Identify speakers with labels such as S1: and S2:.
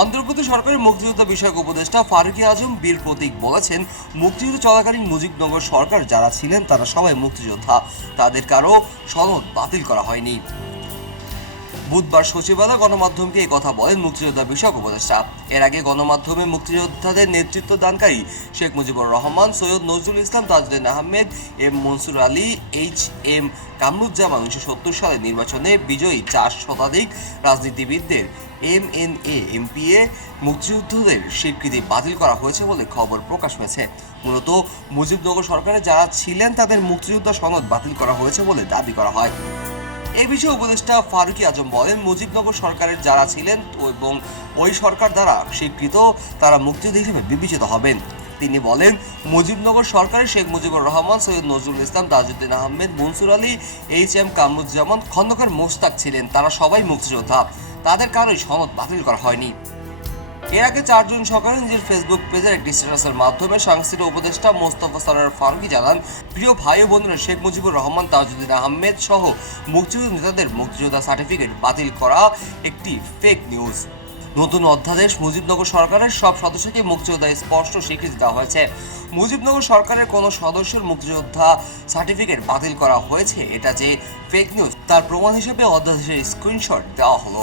S1: অন্তর্গত সরকারের মুক্তিযোদ্ধা বিষয়ক উপদেষ্টা ফারুকি আজম বীর প্রতীক বলেছেন, মুক্তিযুদ্ধ চলাকালীন মুজিবনগর সরকার যারা ছিলেন তারা সবাই মুক্তিযোদ্ধা। তাদের কারও সনদ বাতিল করা হয়নি। বুধবার সচিবালয় গণমাধ্যমকে এই কথা বলেন মুক্তিযোদ্ধা বিষয়ক উপদেষ্টা। এর আগে গণমাধ্যমে মুক্তিযোদ্ধাদের নেতৃত্ব দানকারী Sheikh Mujibur Rahman, Syed Nazrul Islam, Tajuddin Ahmed, M Mansur Ali, H M Kamaruzzaman উনিশশো সত্তর সালে নির্বাচনে বিজয়ী চার শতাধিক রাজনীতিবিদদের এম এন এ এমপিএ মুক্তিযুদ্ধদের স্বীকৃতি বাতিল করা হয়েছে বলে খবর প্রকাশ হয়েছে মূলত মুজিবনগর সরকারে যারা ছিলেন তাদের মুক্তিযোদ্ধা সনদ বাতিল করা হয়েছে বলে দাবি করা হয়। এই বিষয়ে উপদেষ্টা ফারুকি আজম বলেন, মুজিবনগর সরকারের যারা ছিলেন এবং ওই সরকার দ্বারা স্বীকৃত, তারা মুক্তিযোদ্ধা হিসেবে বিবেচিত হবেন। তিনি বলেন, মুজিবনগর সরকারের শেখ মুজিবুর রহমান, সৈয়দ নজরুল ইসলাম, তাজউদ্দিন আহমেদ, মনসুর আলী, এইচ এম কামরুজ্জামান, খন্দকার মোস্তাক ছিলেন। তারা সবাই মুক্তিযোদ্ধা। তাদের কারোই সনদ বাতিল করা হয়নি। এর আগে চারজন সকালে নিজের ফেসবুক পেজের একটি স্ট্যাটাসের মাধ্যমে সাংস্কৃতিক উপদেষ্টা মোস্তফা সরার ফারুকি জানান, প্রিয় ভাই ও বোনেরা, শেখ মুজিবুর রহমান, তাজউদ্দিন আহমেদ সহ মুক্তিযুদ্ধ নেতাদের মুক্তিযোদ্ধা সার্টিফিকেট বাতিল করা একটি ফেক নিউজ নতুন অধ্যাদেশ মুজিবনগর সরকারের সব সদস্যকে মুক্তিযোদ্ধা স্পষ্ট স্বীকৃতি দেওয়া হয়েছে। মুজিবনগর সরকারের কোনো সদস্যের মুক্তিযোদ্ধা সার্টিফিকেট বাতিল করা হয়েছে, এটা যে ফেক নিউজ তার প্রমাণ হিসেবে অধ্যাদেশের স্ক্রিনশট দেওয়া হলো।